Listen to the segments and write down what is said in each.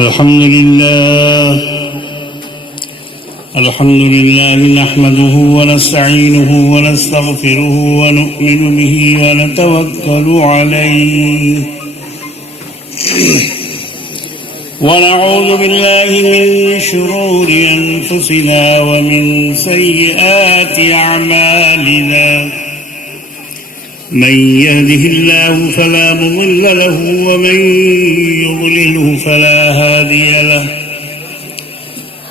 الحمد لله نحمده ونستعينه ونستغفره ونؤمن به ونتوكل عليه ونعوذ بالله من شرور أنفسنا ومن سيئات أعمالنا من يهده الله فلا مضل له ومن يضلله فلا هادي له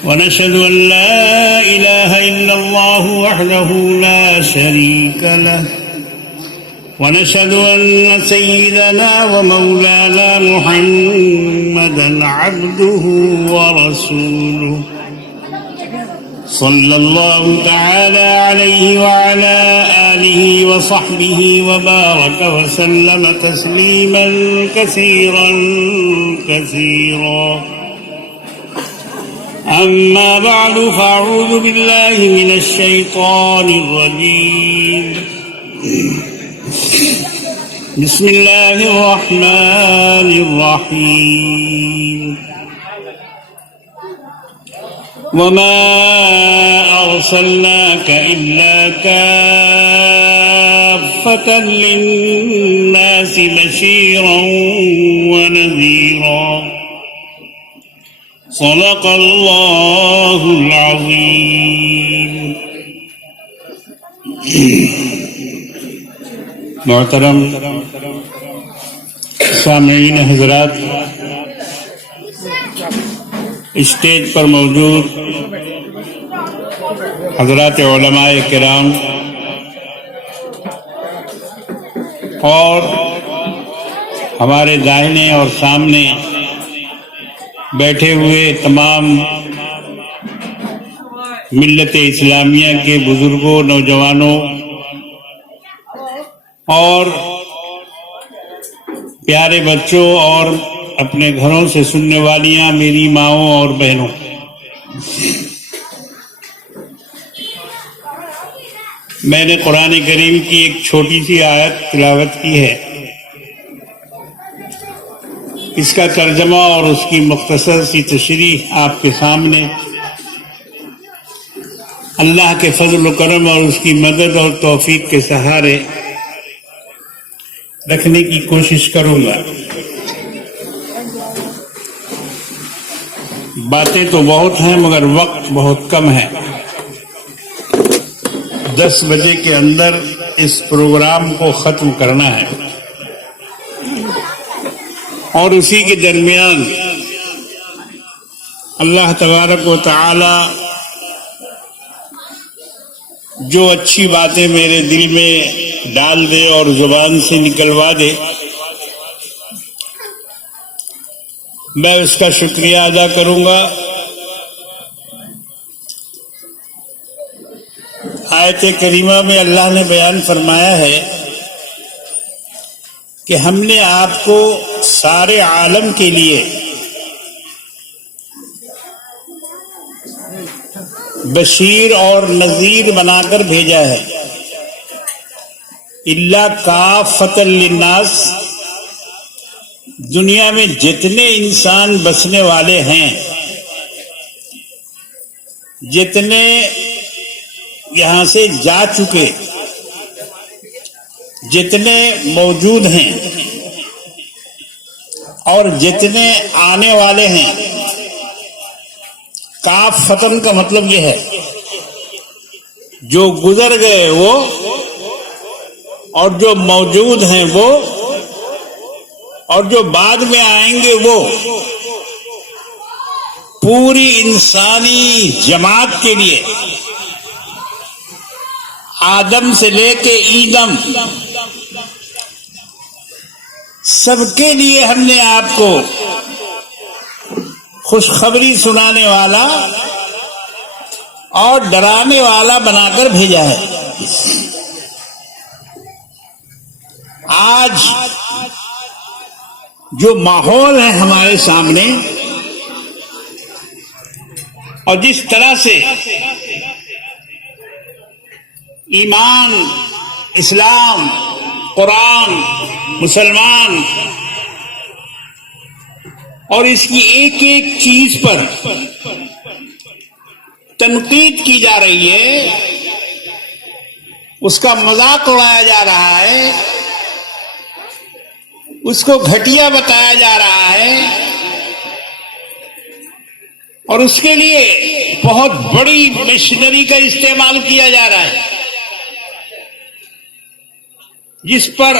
ونشهد أن لا إله إلا الله وحده لا شريك له ونشهد أن سيدنا ومولانا محمدا عبده ورسوله صلى الله تعالى عليه وعلى آله وصحبه وبارك وسلم تسليما كثيرا أما بعد فأعوذ بالله من الشيطان الرجيم بسم الله الرحمن الرحيم وما أرسلناك إلا كافة للناس بشيرا ونذيرا صدق الله العظيم. محترم سامعین حضرات، اسٹیج پر موجود حضرات علماء کرام اور ہمارے داہنے اور سامنے بیٹھے ہوئے تمام ملت اسلامیہ کے بزرگوں، نوجوانوں اور پیارے بچوں اور اپنے گھروں سے سننے والیاں میری ماؤں اور بہنوں، میں نے قرآن کریم کی ایک چھوٹی سی آیت تلاوت کی ہے. اس کا ترجمہ اور اس کی مختصر سی تشریح آپ کے سامنے اللہ کے فضل و کرم اور اس کی مدد اور توفیق کے سہارے رکھنے کی کوشش کروں گا. باتیں تو بہت ہیں مگر وقت بہت کم ہے. 10 بجے کے اندر اس پروگرام کو ختم کرنا ہے اور اسی کے درمیان اللہ تبارک و تعالی جو اچھی باتیں میرے دل میں ڈال دے اور زبان سے نکلوا دے، میں اس کا شکریہ ادا کروں گا. آیت کریمہ میں اللہ نے بیان فرمایا ہے کہ ہم نے آپ کو سارے عالم کے لیے بشیر اور نذیر بنا کر بھیجا ہے. الا کافۃ للناس، دنیا میں جتنے انسان بسنے والے ہیں، جتنے یہاں سے جا چکے، جتنے موجود ہیں اور جتنے آنے والے ہیں. کافتن کا مطلب یہ ہے جو گزر گئے وہ اور جو موجود ہیں وہ اور جو بعد میں آئیں گے وہ، پوری انسانی جماعت کے لیے، آدم سے لے کے ایدم سب کے لیے ہم نے آپ کو خوشخبری سنانے والا اور ڈرانے والا بنا کر بھیجا ہے. آج جو ماحول ہے ہمارے سامنے اور جس طرح سے ایمان، اسلام، قرآن، مسلمان اور اس کی ایک ایک چیز پر تنقید کی جا رہی ہے، اس کا مذاق اڑایا جا رہا ہے، اس کو گھٹیا بتایا جا رہا ہے، اور اس کے لیے بہت بڑی مشنری کا استعمال کیا جا رہا ہے، جس پر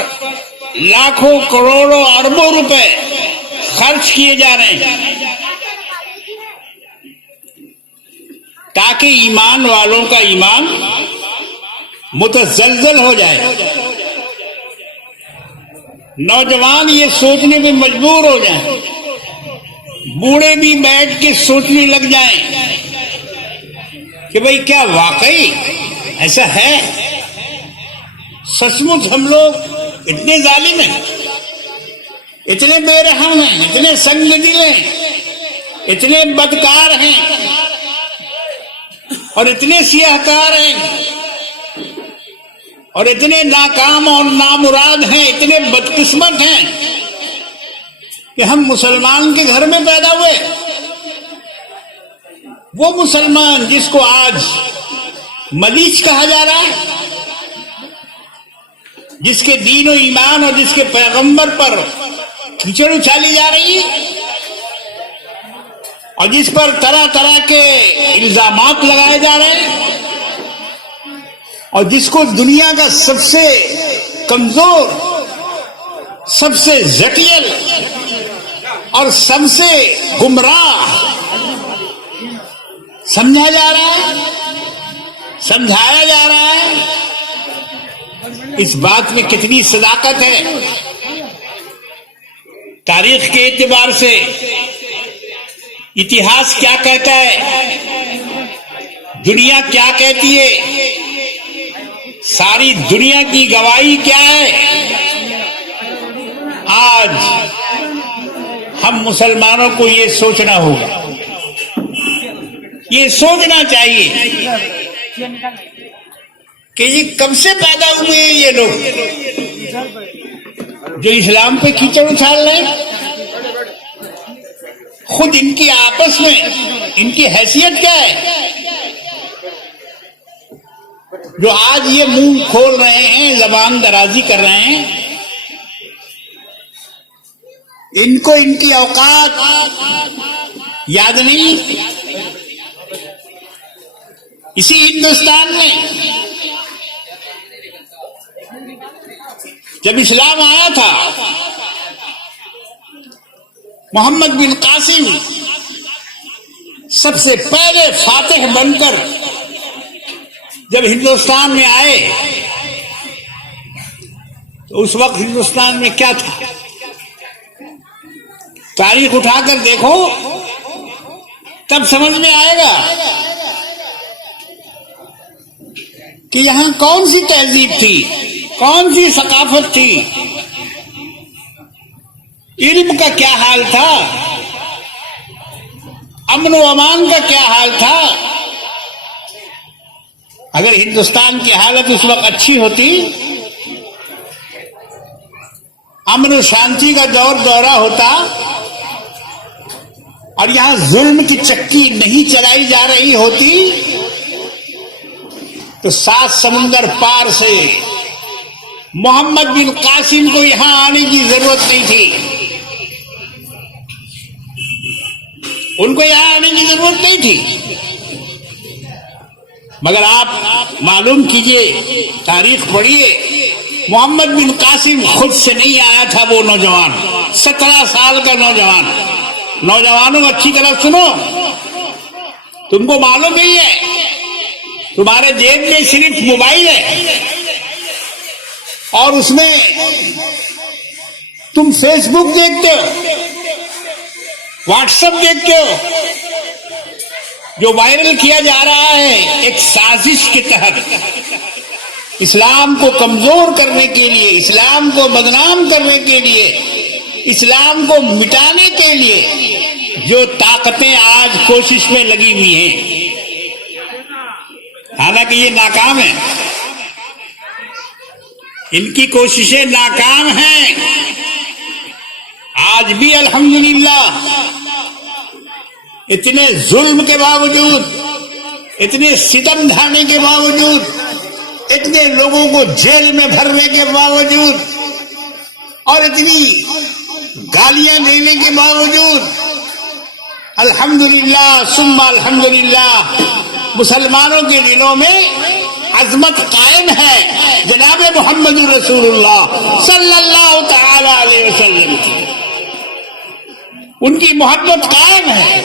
لاکھوں کروڑوں اربوں روپے خرچ کیے جا رہے ہیں تاکہ ایمان والوں کا ایمان متزلزل ہو جائے، نوجوان یہ سوچنے میں مجبور ہو جائیں، بوڑھے بھی بیٹھ کے سوچنے لگ جائیں کہ بھئی کیا واقعی ایسا ہے؟ سچ مچ ہم لوگ اتنے ظالم ہیں، اتنے بے رحم ہیں، اتنے سنگ دل ہیں، اتنے بدکار ہیں اور اتنے سیاہکار ہیں اور اتنے ناکام اور نامراد ہیں، اتنے بدقسمت ہیں کہ ہم مسلمان کے گھر میں پیدا ہوئے، وہ مسلمان جس کو آج ملیچ کہا جا رہا ہے، جس کے دین و ایمان اور جس کے پیغمبر پر کیچڑ اچھالی جا رہی ہے اور جس پر طرح طرح کے الزامات لگائے جا رہے ہیں اور جس کو دنیا کا سب سے کمزور، سب سے زٹیل اور سب سے گمراہ سمجھا جا رہا ہے، سمجھایا جا رہا ہے، اس بات میں کتنی صداقت ہے؟ تاریخ کے اعتبار سے اتہاس کیا کہتا ہے، دنیا کیا کہتی ہے، ساری دنیا کی گواہی کیا ہے؟ آج ہم مسلمانوں کو یہ سوچنا ہوگا، یہ سوچنا چاہیے کہ یہ کب سے پیدا ہوئے ہیں یہ لوگ جو اسلام پہ کیچڑ اچھال رہے ہیں؟ خود ان کی آپس میں ان کی حیثیت کیا ہے جو آج یہ منہ کھول رہے ہیں، زبان درازی کر رہے ہیں؟ ان کو ان کی اوقات یاد نہیں؟ اسی ہندوستان میں جب اسلام آیا تھا، محمد بن قاسم سب سے پہلے فاتح بن کر جب ہندوستان میں آئے تو اس وقت ہندوستان میں کیا تھا؟ تاریخ اٹھا کر دیکھو تب سمجھ میں آئے گا کہ یہاں کون سی تہذیب تھی، کون سی ثقافت تھی، علم کا کیا حال تھا، امن و امان کا کیا حال تھا۔ اگر ہندوستان کی حالت اس وقت اچھی ہوتی، امن و شانتی کا دورہ ہوتا اور یہاں ظلم کی چکی نہیں چلائی جا رہی ہوتی تو 7 سمندر پار سے محمد بن قاسم کو یہاں آنے کی ضرورت نہیں تھی، ان کو یہاں آنے کی ضرورت نہیں تھی۔ مگر آپ معلوم کیجئے، تاریخ پڑھیے، محمد بن قاسم خود سے نہیں آیا تھا، وہ نوجوان 17 سال کا نوجوان۔ نوجوانوں اچھی طرح سنو، تم کو معلوم نہیں ہے، تمہارے جیب میں صرف موبائل ہے اور اس میں تم فیس بک دیکھتے ہو، واٹس ایپ دیکھتے ہو، جو وائرل کیا جا رہا ہے ایک سازش کے تحت، اسلام کو کمزور کرنے کے لیے، اسلام کو بدنام کرنے کے لیے، اسلام کو مٹانے کے لیے جو طاقتیں آج کوشش میں لگی ہوئی ہیں، حالانکہ یہ ناکام ہے، ان کی کوششیں ناکام ہیں۔ آج بھی الحمدللہ اتنے ظلم کے باوجود، اتنے ستم ڈھانے کے باوجود، اتنے لوگوں کو جیل میں بھرنے کے باوجود اور اتنی گالیاں دینے کے باوجود الحمدللہ ثم الحمدللہ مسلمانوں کے دلوں میں عظمت قائم ہے جناب محمد رسول اللہ صلی اللہ تعالی علیہ وسلم کی. ان کی محبت قائم ہے،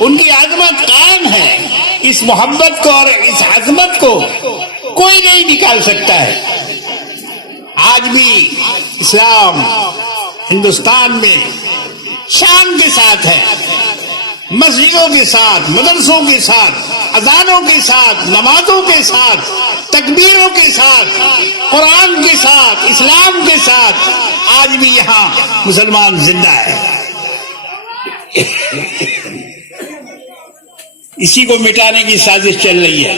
ان کی عظمت قائم ہے. اس محبت کو اور اس عظمت کو کوئی نہیں نکال سکتا ہے. آج بھی اسلام ہندوستان میں شان کے ساتھ ہے، مسجدوں کے ساتھ، مدرسوں کے ساتھ، اذانوں کے ساتھ، نمازوں کے ساتھ، تکبیروں کے ساتھ، قرآن کے ساتھ، اسلام کے ساتھ آج بھی یہاں مسلمان زندہ ہے. اسی کو مٹانے کی سازش چل رہی ہے.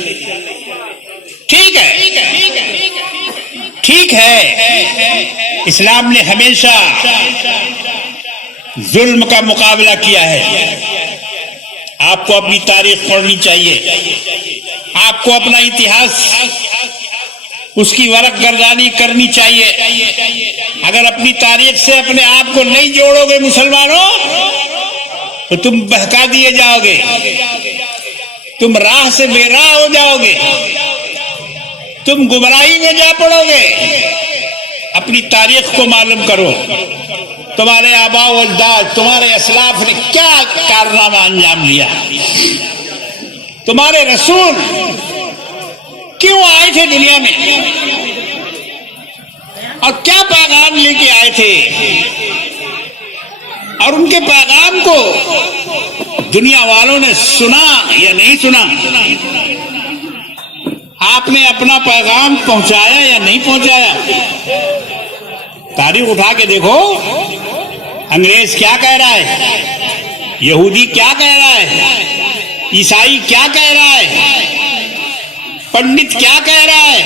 ٹھیک ہے، اسلام نے ہمیشہ ظلم کا مقابلہ کیا ہے. آپ کو اپنی تاریخ پڑھنی چاہیے، آپ کو اپنا اتہاس اس کی ورق گردانی کرنی چاہیے. اگر اپنی تاریخ سے اپنے آپ کو نہیں جوڑو گے مسلمانوں تو تم بہکا دیے جاؤ گے، تم راہ سے بے راہ ہو جاؤ گے، تم گمراہی میں جا پڑو گے. اپنی تاریخ کو معلوم کرو. تمہارے آباء و اجداد، تمہارے اسلاف نے کیا کارنامہ انجام دیا؟ تمہارے رسول کیوں آئے تھے دنیا میں اور کیا پیغام لے کے آئے تھے؟ اور ان کے پیغام کو دنیا والوں نے سنا یا نہیں سنا؟ آپ نے اپنا پیغام پہنچایا یا نہیں پہنچایا؟ تاریخ اٹھا کے دیکھو. انگریز کیا کہہ رہا ہے؟ یہودی کیا کہہ رہا ہے؟ عیسائی کیا کہہ رہا ہے؟ پنڈت کیا کہہ رہا ہے؟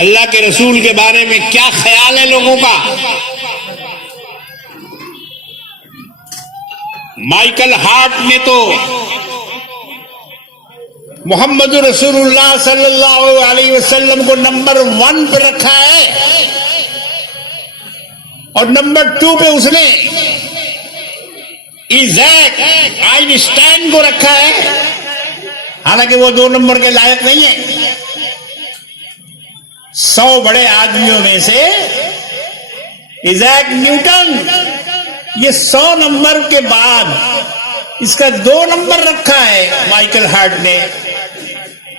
اللہ کے رسول کے بارے میں کیا خیال ہے لوگوں کا؟ مائیکل ہارٹ نے تو محمد رسول اللہ صلی اللہ علیہ وسلم کو نمبر 1 پہ رکھا ہے اور نمبر 2 پہ اس نے ایزیک آئنسٹائن کو رکھا ہے. حالانکہ وہ 2 نمبر کے لائق نہیں ہے. 100 بڑے آدمیوں میں سے ایزیک نیوٹن یہ 100 نمبر کے بعد اس کا 2 نمبر رکھا ہے مائیکل ہارٹ نے،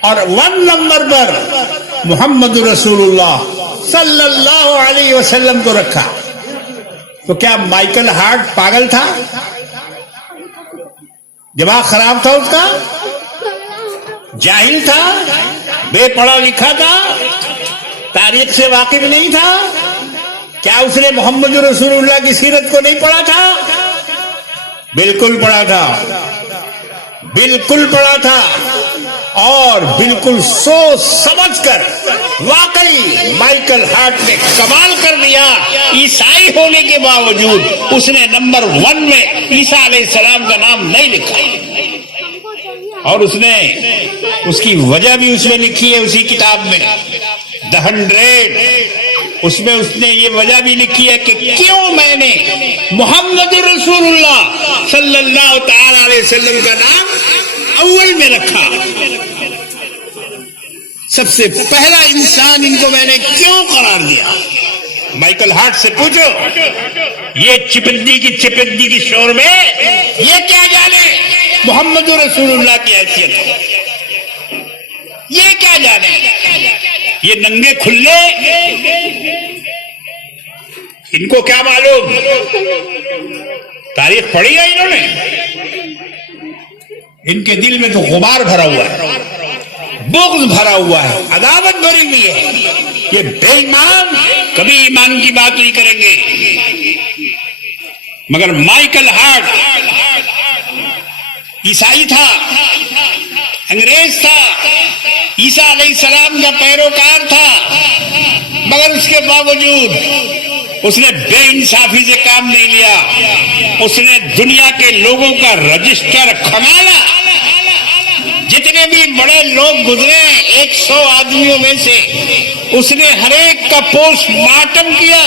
اور 1 نمبر پر محمد رسول اللہ صلی اللہ علیہ وسلم کو رکھا. تو کیا مائیکل ہارٹ پاگل تھا؟ دماغ خراب تھا اس کا؟ جاہل تھا؟ بے پڑھا لکھا تھا؟ تاریخ سے واقف نہیں تھا؟ کیا اس نے محمد رسول اللہ کی سیرت کو نہیں پڑھا تھا؟ بالکل پڑھا تھا، بالکل پڑھا تھا، اور بالکل سوچ سمجھ کر واقعی مائیکل ہارٹ نے کمال کر دیا. عیسائی ہونے کے باوجود اس نے نمبر 1 میں عیسیٰ علیہ السلام کا نام نہیں لکھا، اور اس نے اس کی وجہ بھی اس نے لکھی ہے اسی کتاب میں The 100. اس میں اس نے یہ وجہ بھی لکھی ہے کہ کیوں میں نے محمد رسول اللہ صلی اللہ تعالی علیہ وسلم کا نام اول میں رکھا. سب سے پہلا انسان ان کو میں نے کیوں قرار دیا؟ مائیکل ہارٹ سے پوچھو، یہ چپندی کی شور میں یہ کیا جانے محمد رسول اللہ کی حیثیت؟ یہ کیا جانے؟ یہ ننگے کھلے ان کو کیا معلوم؟ تاریخ پڑھی ہے انہوں نے؟ ان کے دل میں تو غبار بھرا ہوا ہے، بغض بھرا ہوا ہے، عداوت بھری ہوئی ہے. یہ بے ایمان کبھی ایمان کی بات نہیں کریں گے. مگر مائیکل ہارٹ عیسائی تھا، انگریز تھا، عیسیٰ علیہ السلام کا پیروکار تھا، مگر اس کے باوجود اس نے بے انصافی سے کام نہیں لیا، اس نے دنیا کے لوگوں کا رجسٹر کھنگالا، جتنے بھی بڑے لوگ گزرے 100 آدمیوں میں سے اس نے ہر ایک کا پوسٹ مارٹم کیا،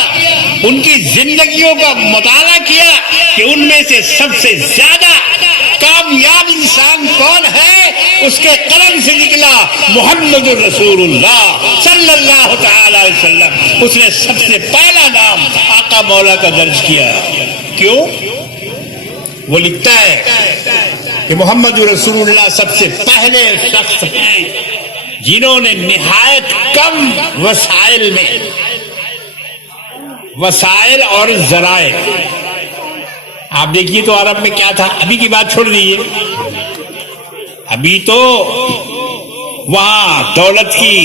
ان کی زندگیوں کا مطالعہ کیا کہ ان میں سے سب سے زیادہ کامیاب انسان کون ہے، اس کے قلم سے نکلا محمد الرسول اللہ صلی اللہ تعالی علیہ وسلم، اس نے سب سے پہلا نام آقا مولا کا درج کیا۔ کیوں؟ وہ لکھتا ہے کہ محمد رسول اللہ سب سے پہلے شخص ہیں جنہوں نے نہایت کم وسائل میں، وسائل اور ذرائع، آپ دیکھیے تو عرب میں کیا تھا، ابھی کی بات چھوڑ دیجیے، ابھی تو وہاں دولت کی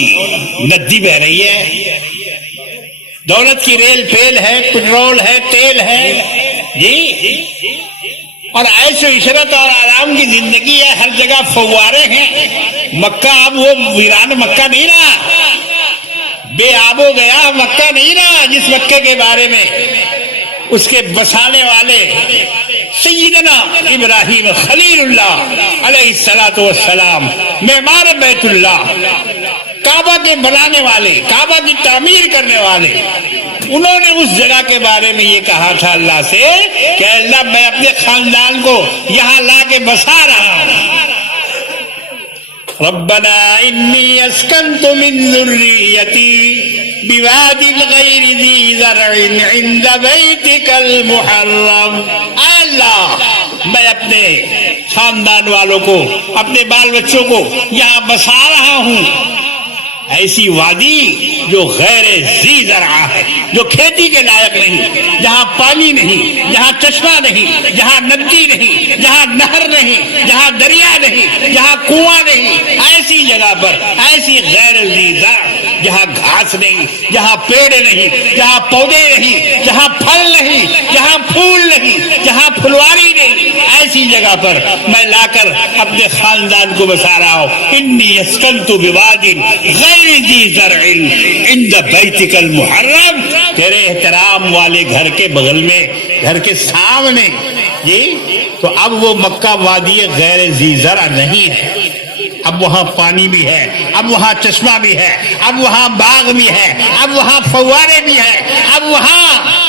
ندی بہ رہی ہے، دولت کی ریل پھیل ہے، پٹرول ہے، تیل ہے، جی، اور عیش و عشرت اور آرام کی زندگی ہے، ہر جگہ فوارے ہیں۔ مکہ اب وہ ویران مکہ نہیں رہا، بے آب و گیا مکہ نہیں رہا جس مکے کے بارے میں اس کے بسانے والے سیدنا ابراہیم خلیل اللہ علیہ الصلوۃ والسلام، معمار بیت اللہ، کعبہ کے بنانے والے، کعبہ کی تعمیر کرنے والے، انہوں نے اس جگہ کے بارے میں یہ کہا تھا اللہ سے کہ اللہ میں اپنے خاندان کو یہاں لا کے بسا رہا ہوں، ربنا انی اسکنت من ذریتی بواد غیر ذی زرع عند بیتک المحرم، اے اللہ میں اپنے خاندان والوں کو، اپنے بال بچوں کو یہاں بسا رہا ہوں، ایسی وادی جو غیر ذی زرع ہے، جو کھیتی کے لائق نہیں، جہاں پانی نہیں، جہاں چشمہ نہیں، جہاں ندی نہیں، جہاں نہر نہیں، جہاں دریا نہیں، جہاں کنواں نہیں، ایسی جگہ پر، ایسی غیر ذی زرع جہاں گھاس نہیں، جہاں پیڑ نہیں، جہاں پودے نہیں، جہاں پھل نہیں، جہاں پھول نہیں، جہاں پھلواری نہیں، ایسی جگہ پر میں لا کر اپنے خاندان کو بسا رہا ہوں، انی اسکنت بواد غیر ذی زرع عند بیتک المحرم، تیرے احترام والے گھر کے بغل میں، گھر کے سامنے، جی، تو اب وہ مکہ وادی غیر ذی زرع نہیں ہے، اب وہاں پانی بھی ہے، اب وہاں چشمہ بھی ہے، اب وہاں باغ بھی ہے، اب وہاں فوارے بھی ہیں، اب وہاں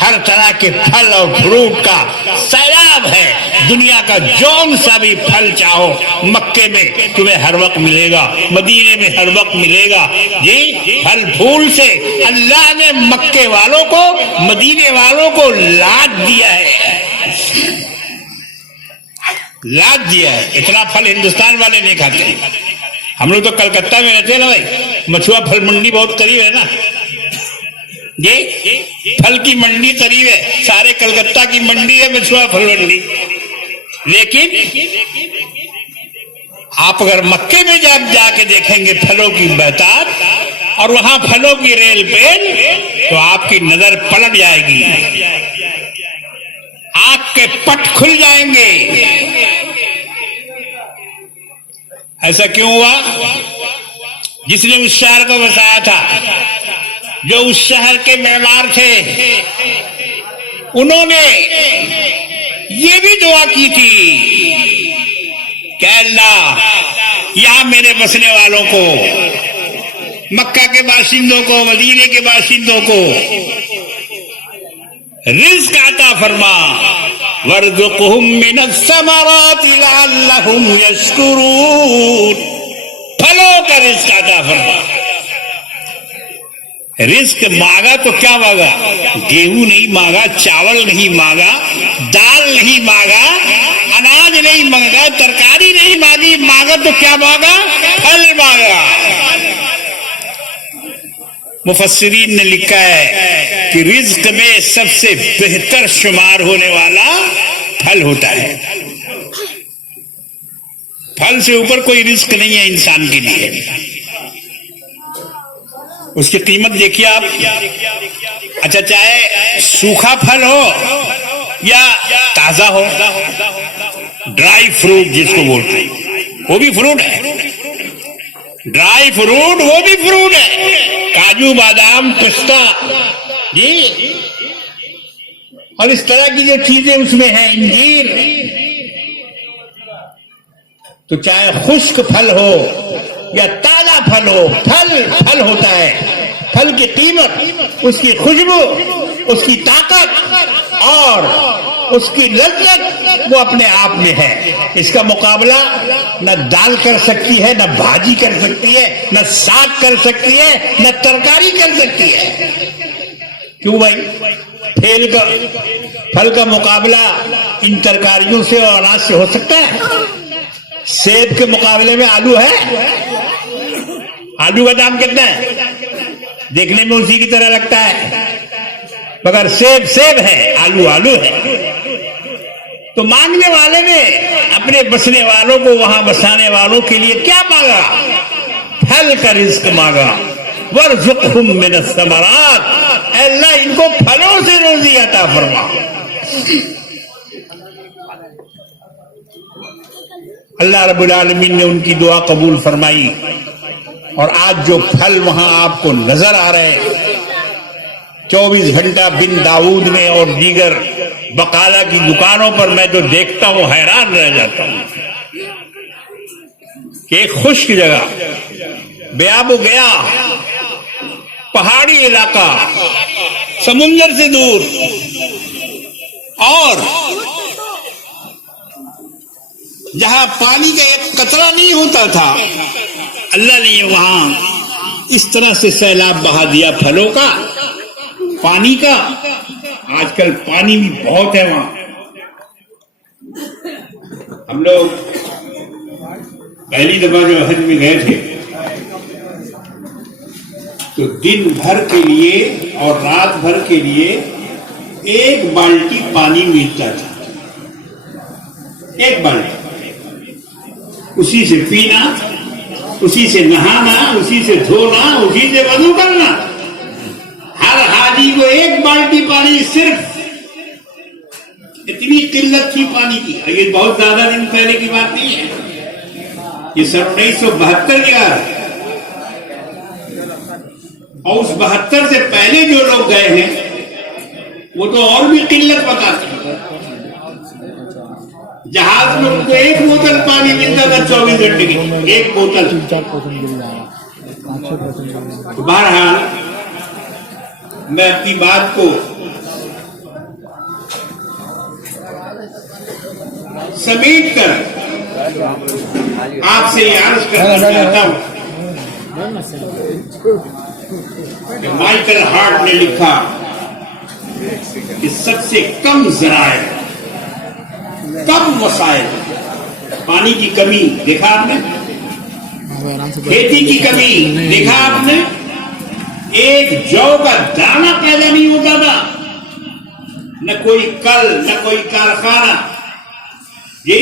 ہر طرح کے پھل اور فروٹ کا سیلاب ہے، دنیا کا جون سا بھی پھل چاہو مکے میں تمہیں ہر وقت ملے گا، مدینے میں ہر وقت ملے گا، جی، پھل پھول سے اللہ نے مکے والوں کو، مدینے والوں کو لاد دیا ہے، لاد دیا ہے، اتنا پھل ہندوستان والے نہیں کھاتے، ہم لوگ تو کلکتہ میں رہتے ہیں نا بھائی، مچھوا پھل منڈی بہت قریب ہے نا، جی، پھل کی منڈی قریب ہے، سارے کلکتہ کی منڈی ہے مچھوا پھل منڈی، لیکن آپ اگر مکے میں جا کے دیکھیں گے پھلوں کی بہتات اور وہاں پھلوں کی ریل پھیل، تو آپ کی نظر پلٹ جائے گی، آنکھ کے پٹ کھل جائیں گے۔ ایسا کیوں ہوا؟ جس نے اس شہر کو بسایا تھا، جو اس شہر کے معمار تھے، انہوں نے یہ بھی دعا کی تھی کہ اللہ یہاں میرے بسنے والوں کو، مکہ کے باشندوں کو، مدینے کے باشندوں کو رزق عطا فرما، وارزقہم من الثمرات لعلہم یشکرون، پھلوں کا رزق عطا فرما۔ رزق مانگا تو کیا مانگا؟ گیہوں نہیں مانگا، چاول نہیں مانگا، دال نہیں مانگا، اناج نہیں مانگا، ترکاری نہیں مانگی، مانگا تو کیا مانگا؟ پھل مانگا۔ مفسرین نے لکھا ہے کہ رزق میں سب سے بہتر شمار ہونے والا پھل ہوتا ہے، پھل سے اوپر کوئی رزق نہیں ہے انسان کے لیے۔ اس کی قیمت دیکھیے آپ، اچھا چاہے سوکھا پھل ہو یا تازہ ہو، ڈرائی فروٹ جس کو بولتے ہیں وہ بھی فروٹ ہے، ڈرائی فروٹ وہ بھی فروٹ ہے، کاجو بادام پستہ جی، اور اس طرح کی جو چیزیں اس میں ہیں، انجیر، تو چاہے خشک پھل ہو یا تازہ پھل ہو، پھل ہوتا ہے، پھل کی قیمت، اس کی خوشبو، اس کی طاقت اور اس کی لذت وہ اپنے آپ میں ہے. اس کا مقابلہ نہ دال کر سکتی ہے، نہ بھاجی کر سکتی ہے، نہ ساگ کر سکتی ہے، نہ ترکاری کر سکتی ہے. کیوں بھائی؟ پھل کا مقابلہ ان ترکاریوں سے اور اناج سے ہو سکتا ہے؟ سیب کے مقابلے میں آلو ہے؟ آلو کا دام کتنا ہے؟ دیکھنے میں اسی کی طرح لگتا ہے، مگر سیب ہے، آلو ہے. تو مانگنے والے نے اپنے بسنے والوں کو، وہاں بسانے والوں کے لیے کیا مانگا؟ پھل کا رزق مانگا. وَارْزُقْهُم مِّنَ الثَّمَرَاتِ، اے اللہ ان کو پھلوں سے روزی عطا فرما. اللہ رب العالمین نے ان کی دعا قبول فرمائی، اور آج جو پھل وہاں آپ کو نظر آ رہے ہیں 24 گھنٹہ بن داؤد میں اور دیگر بقالہ کی دکانوں پر میں جو دیکھتا ہوں حیران رہ جاتا ہوں کہ ایک خشک جگہ، بیاب و گیا، پہاڑی علاقہ، سمندر سے دور، اور جہاں پانی کا ایک قطرہ نہیں ہوتا تھا، اللہ نے وہاں اس طرح سے سیلاب بہا دیا پھلوں کا، پانی کا. آج کل پانی بھی بہت ہے وہاں. ہم لوگ پہلی دفعہ جو حج میں گئے تھے تو دن بھر کے لیے اور رات بھر کے لیے 1 بالٹی پانی ملتا تھا. 1 بالٹی، اسی سے پینا، اسی سے نہانا، اسی سے دھونا، اسی سے وضو کرنا. ہر حاجی کو 1 بالٹی پانی، صرف اتنی قلت تھی پانی کی. یہ بہت زیادہ دن پہلے کی بات نہیں ہے، یہ 1972 کی بات ہے. اور اس 72 سے پہلے جو لوگ گئے ہیں وہ تو اور بھی قلت بتاتے ہیں. جہاز میں ان کو 1 بوتل پانی ملتا تھا 24 گھنٹے کی، 1 بوتل. بہرحال میں اپنی بات کو سمیٹ کر آپ سے یہ عرض کرنا چاہتا ہوں کہ مائیکل ہارٹ نے لکھا کہ سب سے کم ذرائع، کم وسائل، پانی کی کمی دیکھا آپ نے، کھیتی کی کمی دیکھا آپ نے، ایک جو کا دانہ پیدا نہیں ہوتا تھا، نہ کوئی کل، نہ کوئی کارخانہ، جی،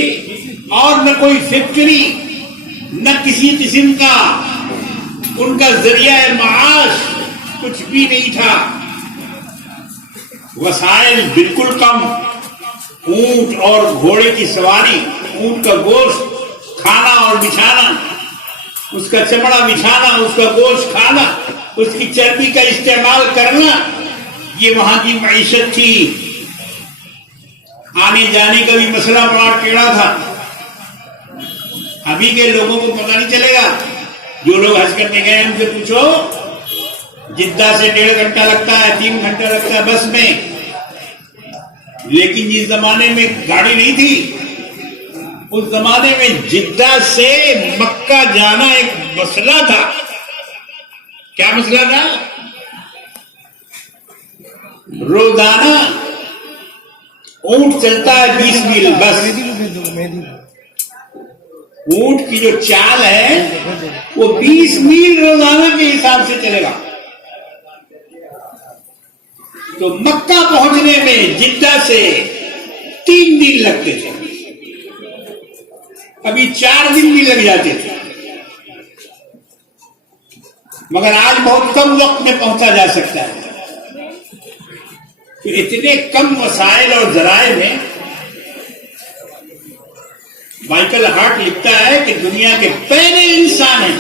اور نہ کوئی فیکٹری، نہ کسی قسم کا ان کا ذریعہ معاش، کچھ بھی نہیں تھا. وسائل بالکل کم. اونٹ اور گھوڑے کی سواری، اونٹ کا گوشت کھانا اور بچھانا، اس کا چمڑا بچھانا، اس کا گوشت کھانا، اس کی چربی کا استعمال کرنا، یہ وہاں کی معیشت تھی. آنے جانے کا بھی مسئلہ بڑا ٹیڑھا تھا. ابھی کے لوگوں کو پتہ نہیں چلے گا، جو لوگ حج کرنے گئے ان سے پوچھو، جدہ سے 1.5 گھنٹہ لگتا ہے، 3 گھنٹہ لگتا ہے بس میں. لیکن جس زمانے میں گاڑی نہیں تھی، اس زمانے میں جدہ سے مکہ جانا ایک مسئلہ تھا. کیا مسئلہ تھا؟ روزانہ اونٹ چلتا ہے 20 میل بس. اونٹ کی جو چال ہے وہ 20 میل روزانہ کے حساب سے چلے گا. تو مکہ پہنچنے میں جدہ سے 3 دن لگتے تھے، ابھی 4 دن بھی لگ جاتے تھے. مگر آج بہت کم وقت میں پہنچا جا سکتا ہے. تو اتنے کم وسائل اور ذرائع میں مائیکل ہارٹ لکھتا ہے کہ دنیا کے پہلے انسان ہیں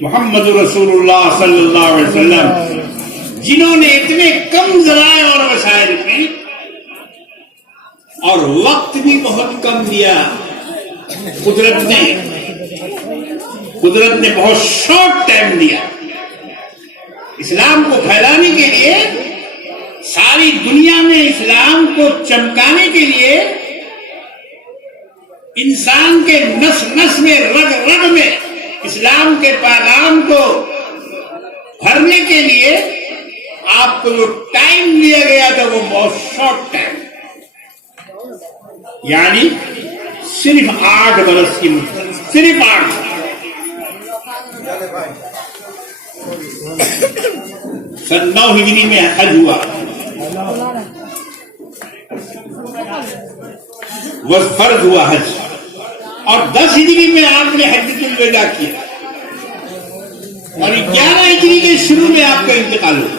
محمد رسول اللہ صلی اللہ علیہ وسلم، جنہوں نے اتنے کم ذرائع اور وسائل میں اور وقت بھی بہت کم دیا. قدرت نے بہت شارٹ ٹائم دیا اسلام کو پھیلانے کے لیے. ساری دنیا میں اسلام کو چمکانے کے لیے انسان کے نس نس میں رگ رگ میں اسلام کے پیغام کو بھرنے کے لیے آپ کو جو ٹائم دیا گیا تھا وہ بہت شارٹ ٹائم, یعنی صرف 8 برس کی مدت, صرف 8. سن 9 ہجری میں حج ہوا, وہ فرض ہوا حج, اور 10 ہجری میں آپ نے حجۃ الوداع کیا, اور 11 ہجری کے شروع میں آپ کا انتقال ہوا.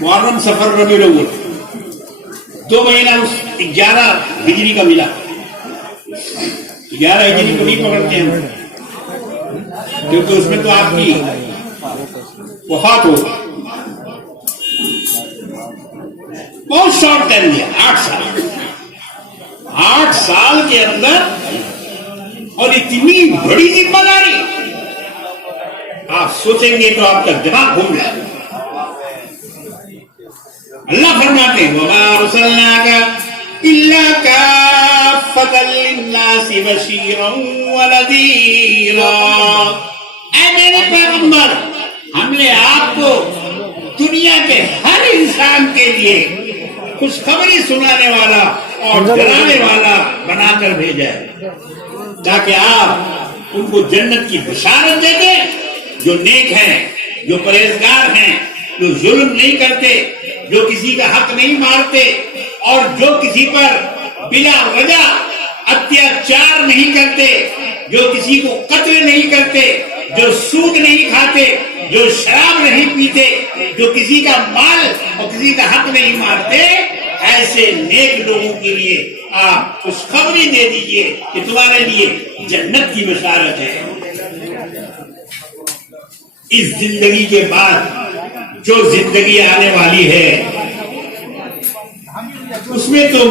محرم سفر ربیع الاول 2 مہینہ اس 11 ہجری کا ملا. 11 ہجری کو نہیں پکڑتے ہیں کیونکہ اس میں تو آپ کی وفات ہو. بہت شارٹ ٹائم دیا, 8 سال. 8 سال کے اندر اور اتنی بڑی ذمہ داری, آپ سوچیں گے تو آپ کا دماغ گھوم جائے گا. اللہ فرماتے ہیں وَمَا أَرْسَلْنَاكَ إِلَّا كَافَّةً لِلنَّاسِ بَشِيرًا وَنَذِيرًا. اے میرے پیغمبر, ہم نے آپ کو دنیا کے ہر انسان کے لیے خوشخبری سنانے والا اور ڈرانے والا بنا کر بھیجا ہے تاکہ آپ ان کو جنت کی بشارت دے دیں. جو نیک ہیں, جو پرہیزگار ہیں, جو ظلم نہیں کرتے, جو کسی کا حق نہیں مارتے, اور جو کسی پر بلا وجہ اتیاچار نہیں کرتے, جو کسی کو قتل نہیں کرتے, جو سود نہیں کھاتے, جو شراب نہیں پیتے, جو کسی کا مال اور کسی کا حق نہیں مارتے, ایسے نیک لوگوں کے لیے آپ خوشخبری دے دیجئے کہ تمہارے لیے جنت کی بشارت ہے. اس زندگی کے بعد جو زندگی آنے والی ہے اس میں تم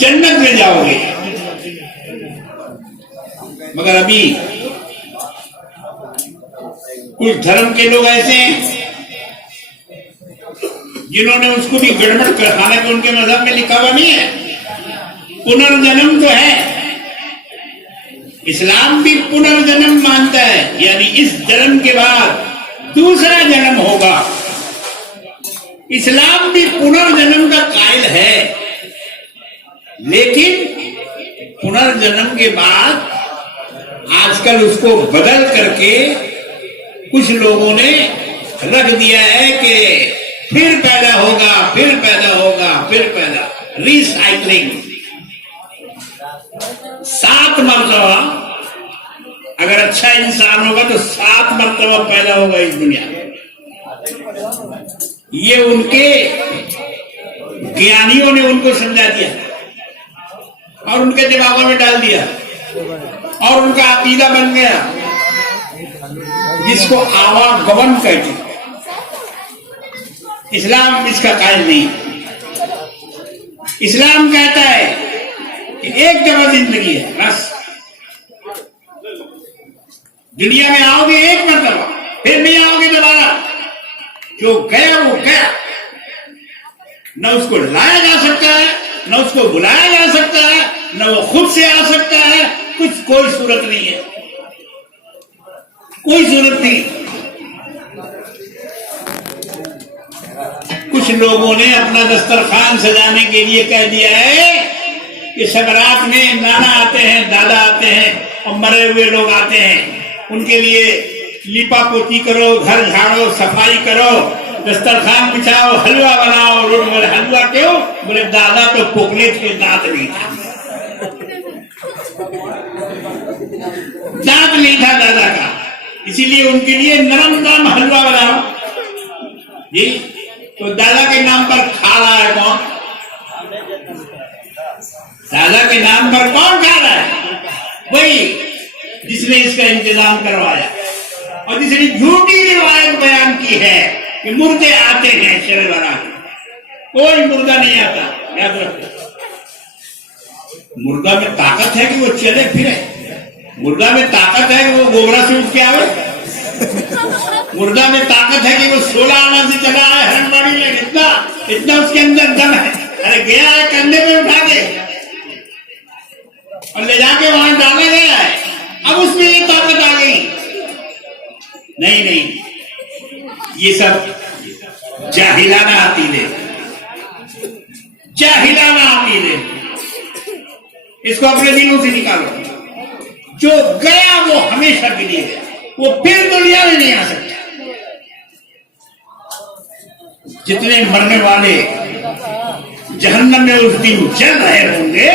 جنت میں جاؤ گے. مگر ابھی کچھ دھرم کے لوگ ایسے ہیں جنہوں نے اس کو بھی گڑبڑ کر, حالانکہ ان کے مذہب میں لکھا ہوا نہیں ہے. پنرجنم تو ہے, اسلام بھی پنرجنم مانتا ہے, یعنی اس جنم کے بعد دوسرا جنم ہوگا. اسلام بھی پنرجنم کا قائل ہے, لیکن پنرجنم کے بعد آج کل اس کو بدل کر کے کچھ لوگوں نے رکھ دیا ہے کہ پھر پیدا ہوگا, پھر پیدا ہوگا, پھر پیدا, ریسائکلنگ. 7 مرتبہ اگر اچھا انسان ہوگا تو 7 مرتبہ پیدا ہوگا اس دنیا میں. یہ ان کے گیانیوں نے ان کو سمجھا دیا اور ان کے دماغوں میں ڈال دیا, اور ان کا عقیدہ بن گیا جس کو آواگمن کہتے ہیں. اسلام اس کا قائل نہیں. اسلام کہتا ہے کہ ایک جگہ زندگی ہے, بس دنیا میں آؤ گے ایک مرتبہ, پھر نہیں آؤ گے دوبارہ. جو گیا وہ گیا, نہ اس کو لایا جا سکتا ہے, نہ اس کو بلایا جا سکتا ہے, نہ وہ خود سے آ سکتا ہے. کوئی صورت نہیں ہے, کوئی صورت نہیں. کچھ لوگوں نے اپنا دسترخوان سجانے کے لیے کہہ دیا ہے کہ سکرات میں نانا آتے ہیں, دادا آتے ہیں, اور مرے ہوئے لوگ آتے ہیں, ان کے لیے لیپا پوتی کرو, گھر جھاڑو, صفائی کرو, دسترخوان بچھاؤ, حلوہ بناؤ. روڈ پر حلوہ کیوں؟ بولے دادا تو پوکلے تھے, دانت نہیں تھا, دانت نہیں تھا دادا کا, اسی لیے ان کے لیے نرم نرم حلوہ بناؤ. جی تو دادا کے نام پر کھا رہا ہے کون؟ دادا کے نام پر کون کھا رہا ہے؟ وہی جس نے اس کا انتظام کروایا. اور دوسری جھوٹی روایت بیان کی ہے کہ مردے آتے ہیں شب برات، کوئی مردہ نہیں آتا. یاد رکھو، مردہ میں طاقت ہے کہ وہ چلے پھرے، مردہ میں طاقت ہے کہ وہ گوبرا سے اٹھ کے آئے، مردہ میں طاقت ہے کہ وہ 16 آنا سے چلا آئے ہرن باڑی میں، اتنا اس کے اندر دم ہے. ارے گیا ہے کندھے میں اٹھا کے اور لے جا کے وہاں ڈالا گیا ہے، اب اس میں یہ طاقت آ گئی. نہیں، یہ سب جاہلانہ عقیدے، جاہلانہ عقیدے، اس کو اپنے دلوں سے نکالو. جو گیا وہ ہمیشہ کے لیے گیا، وہ پھر دنیا میں نہیں آ سکتا. جتنے مرنے والے جہنم میں اس دن جل رہے ہوں گے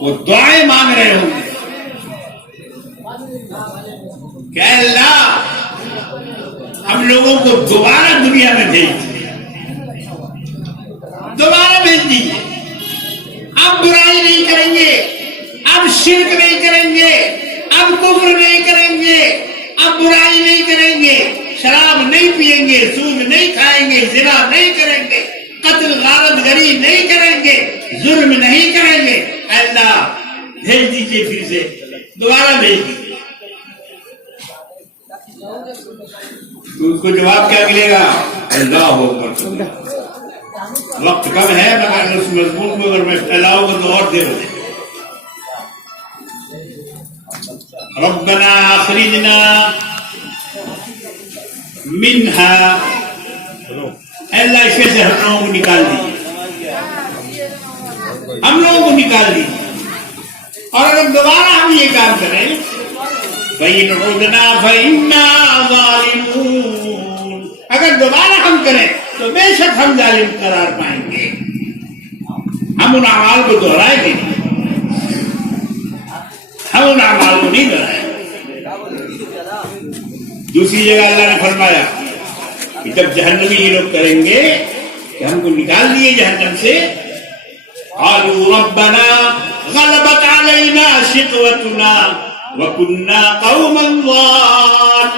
وہ دعائیں مانگ رہے ہوں گے کہ اللہ ہم لوگوں کو دوبارہ دنیا میں بھیج دیجیے، دوبارہ بھیج دیجیے. اب برائی نہیں کریں گے، اب شرک نہیں کریں گے، اب کفر نہیں کریں گے، اب برائی نہیں کریں گے، شراب نہیں پیئیں گے، سود نہیں کھائیں گے، زنا نہیں کریں گے، قتل غارت گری نہیں کریں گے، ظلم نہیں کریں گے. اللہ بھیج دیجیے، پھر سے دوبارہ بھیج دیجیے. تو اس کو جواب کیا ملے گا؟ اللہ اکبر. وقت کم ہے مگر اس مضمون کو اگر میں پھیلاؤں گا تو اور دیر ہو جائے. ربنا اخرجنا منها، اللہ اس میں سے ہم لوگوں کو نکال دیجیے، ہم لوگوں کو نکال دیجیے. اور اگر دوبارہ ہم یہ کام کریں فَإِنْ عُدْنَا فَإِنَّا ظَالِمُونَ، اگر دوبارہ ہم کریں تو بے شک ہم ظالم قرار پائیں گے. ہم ان اعمال کو دہرائیں گے، ہم ان اعمال کو نہیں دہرائیں. دوسری جگہ اللہ نے فرمایا کہ جب جہنمی یہ لوگ کریں گے کہ ہم کو نکال دیے جہنم سے، قالوا ربنا غلبت علينا شقوتنا وكنا قوما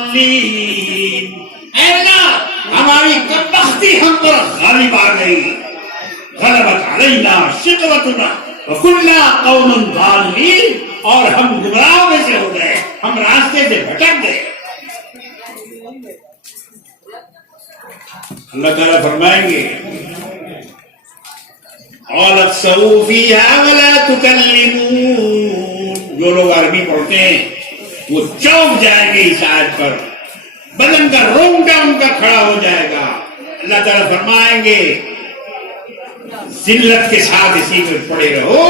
ضالين. اے اللہ ہماری بدبختی ہم پر غالب آ گئی. غلبت علينا شقوتنا وكنا قوما ضالين، اور ہم گمراہوں میں سے ہو گئے، ہم راستے سے بھٹک گئے. اللہ تعالیٰ فرمائیں گے قَالَ اخْسَئُوا فِيهَا وَلَا تُكَلِّمُونَ. جو لوگ عربی پڑھتے ہیں وہ چونک جائیں گے اس آیت پر، بدن کا رونگٹا ان کا کھڑا ہو جائے گا. اللہ تعالیٰ فرمائیں گے ذلت کے ساتھ اسی میں پڑے رہو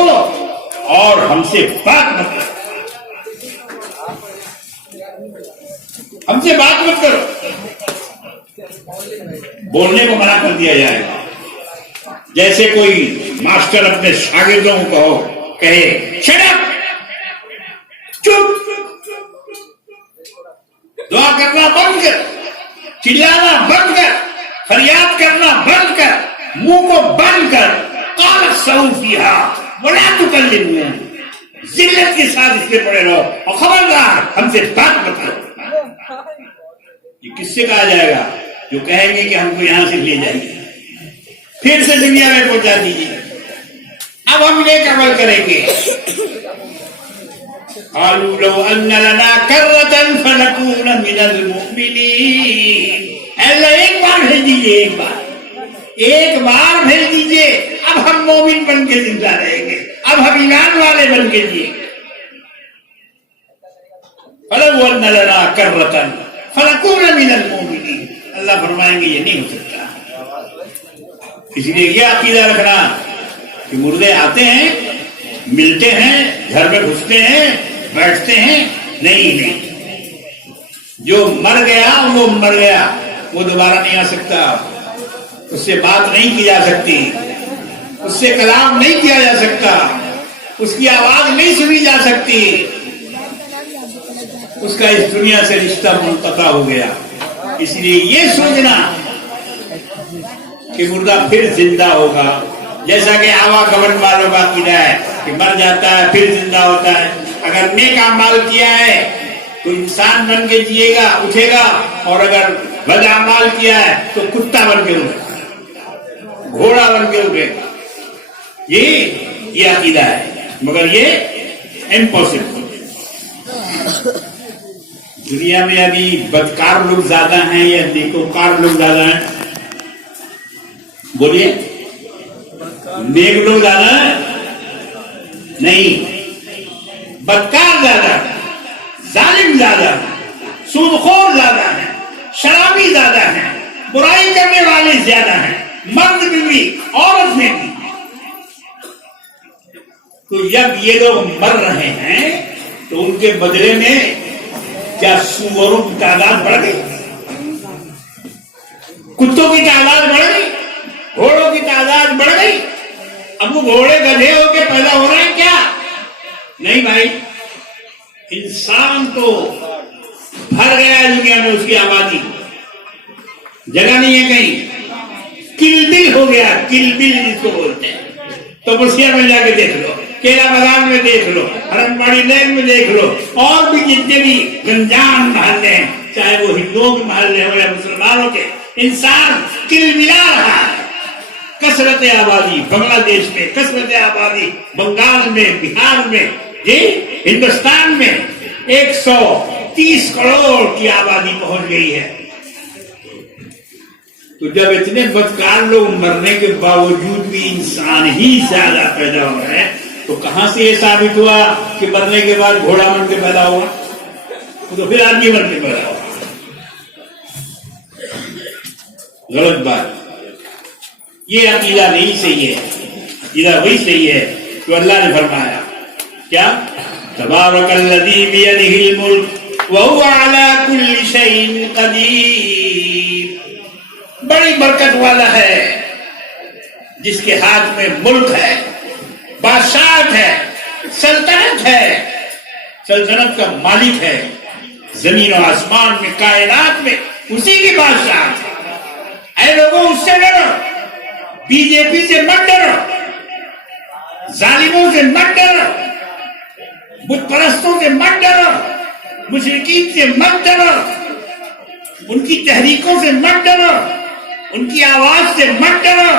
اور ہم سے بات مت کرو، ہم سے بات مت کرو. بولنے کو منع کر دیا جائے گا. جیسے کوئی ماسٹر اپنے شاگردوں کو کہے شٹ اپ، چپ، دعا کرنا بند کر، چلانا بند کر، فریاد کرنا بند کر، منہ کو بند کر. قال اخسؤوا فيها ولا تكلمون، ذلت کے ساتھ اس پہ پڑے رہو اور خبردار ہم سے بات مت کرو. یہ کس سے کہا جائے گا؟ جو کہیں گے کہ ہم کو یہاں سے لے جائیں گے، پھر سے دنیا میں پہنچا دیجیے، اب ہم نیک عمل کریں گے. قالوا لو ان لنا کرة فنكون من المؤمنين. اللہ ایک بار بھیج دیجیے، ایک بار بھیج دیجیے، اب ہم مومن بن کے زندہ رہیں گے، اب ہم ایمان والے بن کے جیئیں گے. فلو ان لنا کرة فنكون من المؤمنين. اللہ فرمائیں گے یہ نہیں ہو سکتا. اس لیے یہ عقیدہ رکھنا کہ مردے آتے ہیں، ملتے ہیں، گھر میں گھستے ہیں، بیٹھتے ہیں، نہیں. جو مر گیا وہ مر گیا، وہ دوبارہ نہیں آ سکتا. اس سے بات نہیں کی جا سکتی، اس سے کلام نہیں کیا جا سکتا، اس کی آواز نہیں سنی جا سکتی. اس کا اس دنیا سے رشتہ منقطع ہو گیا. اس لیے یہ سوچنا کہ مردہ پھر زندہ ہوگا، جیسا کہ آوا گورن والوں کا عقیدہ ہے کہ مر جاتا ہے پھر زندہ ہوتا ہے. اگر نیک اعمال کیا ہے تو انسان بن کے جیے گا, اٹھے گا, اور اگر بد اعمال کیا ہے تو کتا بن کے اٹھے گا, گھوڑا بن کے اٹھے گا. یہ عقیدہ ہے, مگر یہ امپاسبل. دنیا میں ابھی بدکار لوگ زیادہ ہیں یا نیکوکار لوگ زیادہ ہیں؟ بولیے, نیک لوگ زیادہ ہیں؟ نہیں, بدکار زیادہ ہیں, ظالم زیادہ ہیں, سودخور زیادہ ہیں, شرابی زیادہ ہیں, برائی کرنے والے زیادہ ہیں, مرد میں بھی عورت میں بھی. تو جب یہ لوگ مر رہے ہیں تو ان کے بدلے میں کیا سوروں کی تعداد بڑھ گئی, کتوں کی تعداد بڑھ گئی, گھوڑوں کی تعداد بڑھ گئی؟ اب وہ گھوڑے گدھے ہو کے پیدا ہو رہے ہیں کیا؟ نہیں بھائی, انسان تو بھر گیا ہے دنیا میں, اس کی آبادی جگہ نہیں ہے کہیں. کلبل ہو گیا, کلبل جس کو بولتے ہیں. تو برسیا میں جا کے دیکھ لو, کیلا بازار میں دیکھ لو, ہرنواڑی لین میں دیکھ لو, اور بھی جتنے بھی گنجان محلے ہیں, چاہے وہ ہندوؤں کے محلے ہو یا مسلمانوں کے, انسان کلبلا رہا ہے. کثرت آبادی بنگلہ دیش میں, کثرت آبادی بنگال میں, بہار میں, جی ہندوستان میں 130 کروڑ کی آبادی پہنچ گئی ہے. تو جب اتنے بدکار لوگ مرنے کے باوجود بھی انسان ہی زیادہ پیدا ہو رہے ہیں, تو کہاں سے یہ ثابت ہوا کہ مرنے کے بعد گھوڑا بن کے پیدا ہوا؟ تو پھر آدمی بن کے پیدا ہوا. غلط بات. یہ عقیدہ نہیں صحیح ہے. عقیدہ وہی صحیح ہے جو اللہ نے فرمایا. کیا؟ تبارک الذی بیدہ الملک وہو علی کل شیء قدیر. بڑی برکت والا ہے جس کے ہاتھ میں ملک ہے, بادشاہت ہے, سلطنت ہے, سلطنت کا مالک ہے. زمین و آسمان میں, کائنات میں اسی کی بادشاہت ہے. اے لوگوں, اس سے ڈرو, بی جے پی سے مت ڈرو, ظالموں سے مت ڈرو, بت پرستوں سے مت ڈرو, مشرکین سے مت ڈرو, ان کی تحریکوں سے مت ڈرو, ان کی آواز سے مت ڈرو,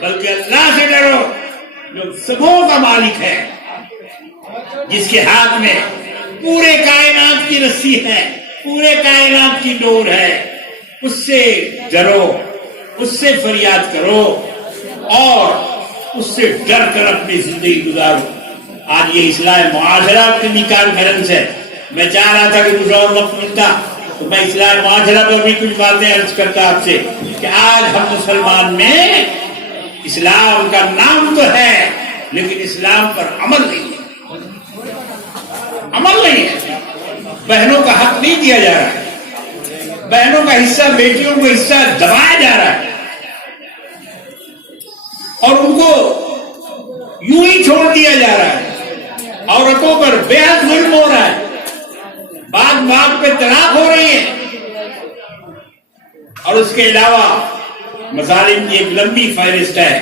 بلکہ اللہ سے ڈرو جو سبوں کا مالک ہے, جس کے ہاتھ میں پورے کائنات کی رسی ہے, پورے کائنات کی ڈور ہے. اس سے ڈرو, اس سے فریاد کرو, اور اس سے ڈر کر اپنی زندگی گزارو. آج یہ اصلاح معاشرہ کی کانفرنس ہے. میں چاہ رہا تھا کہ کچھ اور وقت ملتا تو میں اصلاح معاشرہ پر بھی کچھ باتیں عرض کرتا آپ سے کہ آج ہم مسلمان میں اسلام کا نام تو ہے لیکن اسلام پر عمل نہیں ہے. عمل نہیں ہے. بہنوں کا حق نہیں دیا جا رہا ہے, بہنوں کا حصہ, بیٹیوں کو حصہ دبایا جا رہا ہے, اور ان کو یوں ہی چھوڑ دیا جا رہا ہے. عورتوں پر بے حد ظلم ہو رہا ہے, بات بات پہ طلاق ہو رہی ہے, اور اس کے علاوہ مظالم کی ایک لمبی فہرست ہے.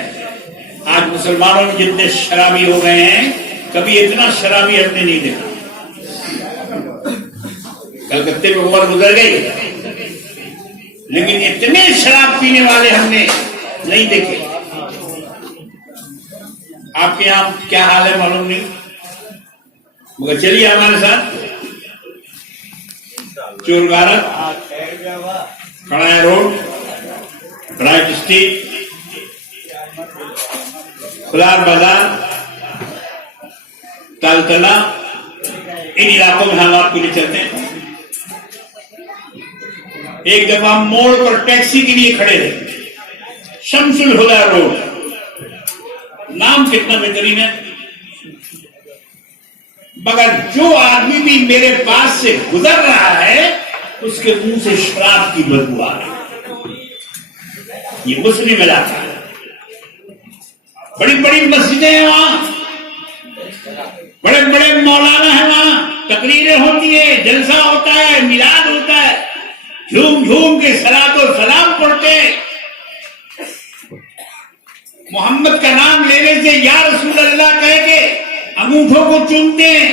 آج مسلمانوں میں جتنے شرابی ہو گئے ہیں, کبھی اتنا شرابی ہم نے نہیں دیکھا. کلکتے میں عمر گزر گئی لیکن اتنے شراب پینے والے ہم نے نہیں دیکھے. آپ کے یہاں کیا حال ہے معلوم نہیں, مگر چلیے ہمارے ساتھ. چورگارت, کڑایا روڈ, برائٹ اسٹریٹ, کلار بازار, تالتلا, ان علاقوں میں ہم آپ کو لے چلتے ہیں. ایک دفعہ ہم موڑ پر ٹیکسی کے لیے کھڑے تھے, شمس الہدا روڈ, نام کتنا بہترین ہے, مگر جو آدمی بھی میرے پاس سے گزر رہا ہے اس کے منہ سے شراب کی بدبو آ رہی ہے. یہ مسلم علاقہ ہے, بڑی بڑی مسجدیں ہیں وہاں, بڑے بڑے مولانا ہیں وہاں, تقریریں ہوتی ہے, جلسہ ہوتا ہے, میلاد ہوتا ہے, جھوم جھوم کے صلاۃ و سلام پڑھتے, محمد کا نام لینے سے یا رسول اللہ کہہ کے انگوٹھوں کو چومتے ہیں.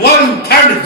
1/3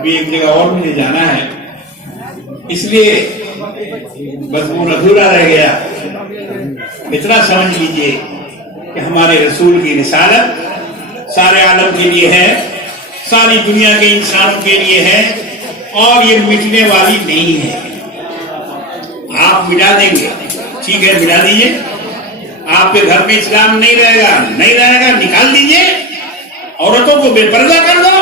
ابھی ایک جگہ اور مجھے جانا ہے، اس لیے مضمون ادھورا رہ گیا۔ اتنا سمجھ لیجئے کہ ہمارے رسول کی رسالت سارے عالم کے لیے ہے، ساری دنیا کے انسانوں کے لیے ہے، اور یہ مٹنے والی نہیں ہے۔ آپ مٹا دیں گے، ٹھیک ہے، مٹا دیجئے۔ آپ کے گھر میں اسلام نہیں رہے گا، نکال دیجئے۔ عورتوں کو بے پردہ کر دو،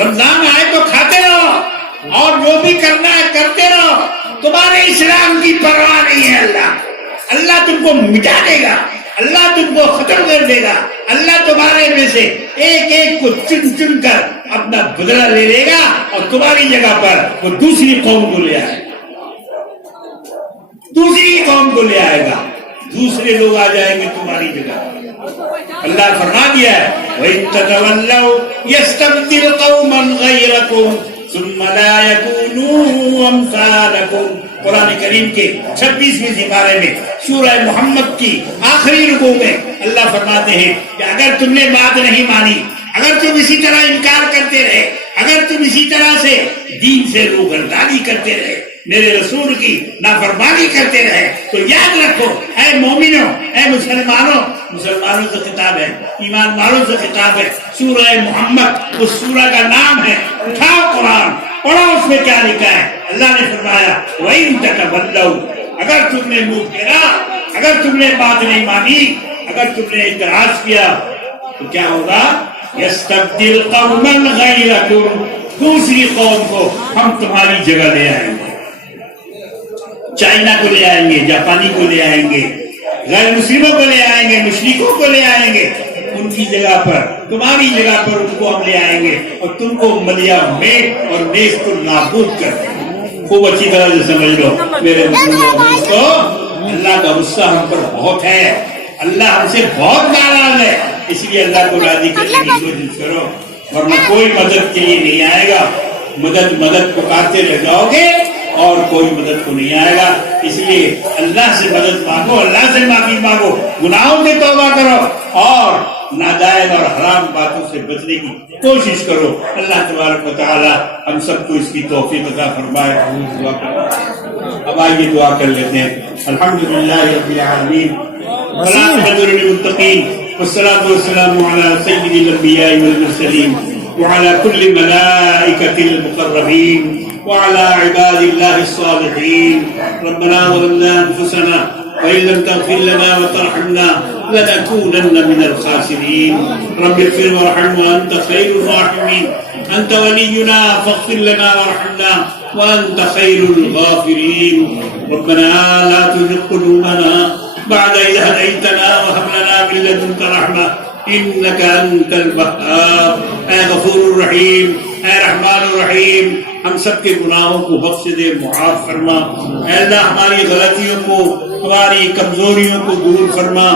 رمضان آئے تو کھاتے رہو، اور جو بھی کرنا ہے کرتے رہو، تمہارے اسلام کی پرواہ نہیں ہے۔ اللہ تم کو مٹا دے گا، اللہ تم کو ختم کر دے گا۔ اللہ تمہارے میں سے ایک ایک کو چن چن کر اپنا بدلہ لے لے گا، اور تمہاری جگہ پر وہ دوسری قوم کو لے آئے گا، دوسری قوم کو لے آئے گا، دوسرے لوگ آ جائیں گے تمہاری جگہ۔ اللہ فرما دیا ہے وَإِن تَتَوَلَّوْا يَسْتَبْدِلْ قَوْمًا غَيْرَكُمْ ثُمَّ لَا يَكُونُوا أَمْثَالَكُمْ۔ قرآن کریم کے 26ویں سپارے میں سورہ محمد کی آخری رکوع میں اللہ فرماتے ہیں کہ اگر تم نے بات نہیں مانی، اگر تم اسی طرح انکار کرتے رہے، اگر تم اسی طرح سے دین سے روگردانی کرتے رہے، میرے رسول کی نافرمانی کرتے رہے، تو یاد رکھو اے مومنوں، اے مسلمانوں سے خطاب ہے، ایمان والوں سے خطاب ہے۔ سورہ محمد اس سورہ کا نام ہے، اٹھاؤ قرآن پڑھو، اس میں کیا لکھا ہے۔ اللہ نے فرمایا وَإِن تَتَوَلَّوْا، اگر تم نے منہ پھیرا، اگر تم نے بات نہیں مانی، اگر تم نے اعتراض کیا، تو کیا ہوگا؟ يَسْتَبْدِلْ قَوْمًا غَيْرَكُمْ، دوسری قوم کو ہم تمہاری جگہ لے آئیں گے۔ چائنا کو لے آئیں گے، جاپانی کو لے آئیں گے، غیر مسلموں کو لے آئیں گے، مشرکوں کو لے آئیں گے، ان کی جگہ پر، تمہاری جگہ پر ان کو ہم لے آئیں گے، اور تم کو ملیا میٹ اور نیست کو نابود کر دیں گے۔ خوب اچھی طرح سے سمجھ لو میرے دوستو، اللہ کا غصہ ہم پر بہت ہے، اللہ ہم سے بہت ناراض ہے، اس لیے اللہ کو راضی کرنے کی کوشش کرو، ورنہ کوئی مدد کے لیے نہیں آئے گا۔ مدد پکارتے رہ جاؤ گے اور کوئی مدد کو نہیں آئے گا۔ اس لیے اللہ سے مدد مانگو، اللہ سے معافی مانگو، گناہوں سے توبہ کرو، اور ناجائز اور حرام باتوں سے بچنے کی کوشش کرو۔ اللہ تبارک و تعالی ہم سب کو اس کی توفیق عطا فرمائے۔ اب آئیے دعا کر لیتے ہیں۔ الحمدللہ رب العالمین، والعاقبۃ للمتقین، والصلاۃ والسلام علی سید الانبیاء والمرسلین، وعلى كل ملائكة المقربين، وعلى عباد الله الصالحين۔ ربنا ظلمنا أنفسنا وإن لم تغفر لنا وترحمنا لنكونن من الخاسرين۔ رب اغفر وارحم وأنت خير الراحمين، أنت ولينا فاغفر لنا وارحمنا وأنت خير الغافرين۔ ربنا لا تزغ قلوبنا بعد إذ هديتنا وهب لنا من لدنك رحمة إنك أنت الوهاب۔ اے غفور الرحیم، اے رحمان الرحیم، ہم سب کے گناہوں کو بخش دے، معاف فرما۔ اے اللہ ہماری غلطیوں کو، ہماری کمزوریوں کو دور فرما۔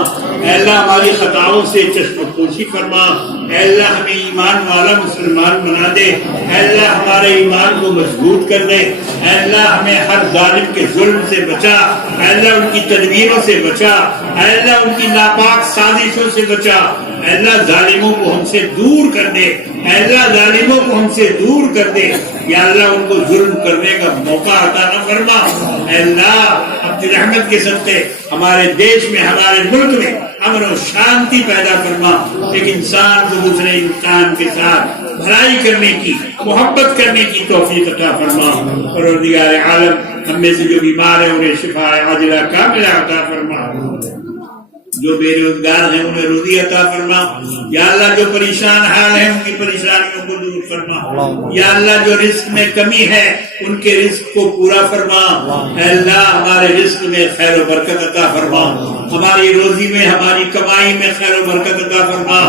اے اللہ ہماری خطاؤں سے چشم پوشی فرما۔ اے اللہ ہمیں ایمان والا مسلمان بنا دے۔ اے اللہ ہمارے ایمان کو مضبوط کر دے۔ اے اللہ ہمیں ہر ظالم کے ظلم سے بچا۔ اے اللہ ان کی تدبیروں سے بچا۔ اے اللہ ان کی ناپاک سازشوں سے بچا۔ اے اللہ ظالموں کو ہم سے دور کر دے۔ اے اللہ ظالموں کو ہم سے دور کر دے۔ یا اللہ ان کو ظلم کرنے کا موقع عطا نہ فرما۔ اے اللہ اپنی رحمت کے صدقے ہمارے دیش میں، ہمارے ملک میں امن و شانتی پیدا فرما۔ ایک انسان کو دوسرے انسان کے ساتھ بھلائی کرنے کی، محبت کرنے کی توفیق عطا فرما۔ پروردگار عالم ہم میں سے جو بیمار ہیں انہیں شفا عاجلہ کاملہ عطا فرما، جو بے روزگار ہیں انہیں روزی عطا فرما۔ یا اللہ جو پریشان حال ہیں ان کی پریشانیوں کو دور فرما۔ یا اللہ جو رزق میں کمی ہے ان کے رزق کو پورا فرما۔ اے اللہ ہمارے رزق میں خیر و برکت عطا فرما، ہماری روزی میں، ہماری کمائی میں خیر و برکت عطا فرما،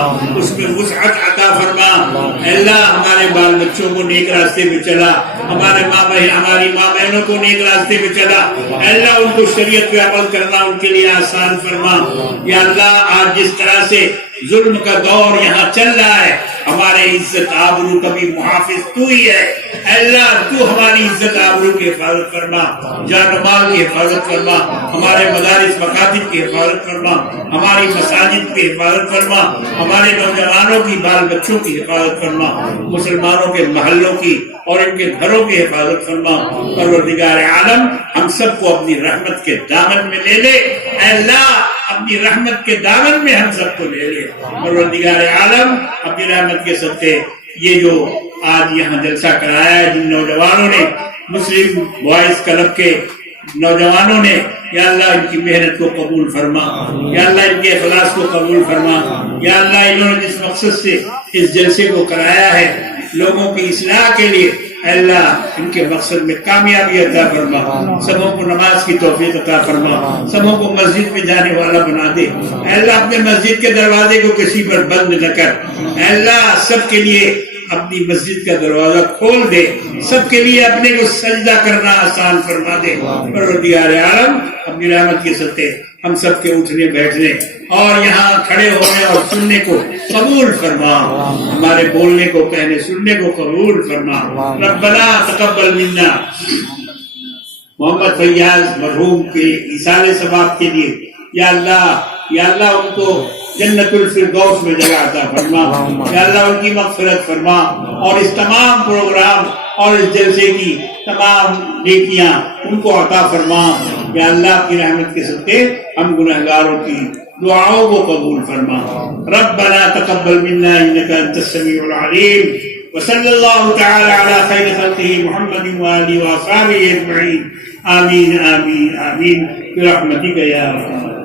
اس میں وسعت عطا فرما۔ اے اللہ ہمارے بال بچوں کو نیک راستے پہ چلا، ہماری ماں بہنوں کو نیک راستے پہ چلا۔ اے اللہ ان کو شریعت پہ عمل کرنا ان کے لیے آسان فرما۔ یا اللہ آج جس طرح سے ظلم کا دور یہاں چل رہا ہے، ہمارے عزت آبرو کا بھی محافظ تو ہی ہے. اے اللہ تو ہماری عزت آبرو کی حفاظت فرما, جان و مال کی حفاظت فرما, ہمارے مدارس مکاتب کی حفاظت فرما, ہماری مساجد کی حفاظت فرما, ہمارے نوجوانوں کی بال بچوں کی حفاظت فرما, مسلمانوں کے محلوں کی اور ان کے گھروں کی حفاظت فرما. پروردگار عالم ہم سب کو اپنی رحمت کے دامن میں لے لے. اے اللہ اپنی رحمت کے دامن میں ہم سب کو لے لے. پروردگار عالم اپنی رحمت کے صدقے یہ جو آج یہاں جلسہ کرایا ہے, جن نوجوانوں نے, مسلم بوائز کلب کے نوجوانوں نے, یا اللہ ان کی محنت کو قبول فرما, یا اللہ ان کے اخلاص کو قبول فرما, یا اللہ انہوں نے جس مقصد سے اس جلسے کو کرایا ہے لوگوں کی اصلاح کے لیے, اے اللہ ان کے مقصد میں کامیابی عطا فرما, سبوں کو نماز کی توفیق عطا فرما, سبوں کو مسجد میں جانے والا بنا دے. اے اللہ اپنے مسجد کے دروازے کو کسی پر بند نہ کر. اے اللہ سب کے لیے اپنی مسجد کا دروازہ کھول دے, سب کے لیے اپنے کو سجدہ کرنا آسان فرما دے. پروردگار عالم اپنی رحمت کے صدقے ہم سب کے اٹھنے بیٹھنے اور یہاں کھڑے ہونے اور سننے کو قبول فرما, ہمارے بولنے کو کہنے سننے کو قبول فرما. ربنا تقبل منا. محمد فیاض مرحوم کے ایصال ثواب کے لیے یا اللہ ان کو جنت الفردوس میں جگہ عطا فرما. یا اللہ ان کی مغفرت فرما, اور اس تمام پروگرام اور اس جلسے کی تمام نیکیاں ان کو عطا فرما. یا اللہ کی رحمت کے صدقے ہم گنہگاروں کی دعاؤں کو قبول فرما. ربنا تقبل منا انك انت السميع العليم, وصلی اللہ تعالی علی خیر خلقہ محمد وآلہ وصحبہ اجمعین. آمین آمین آمین برحمتک یا ارحم الراحمین.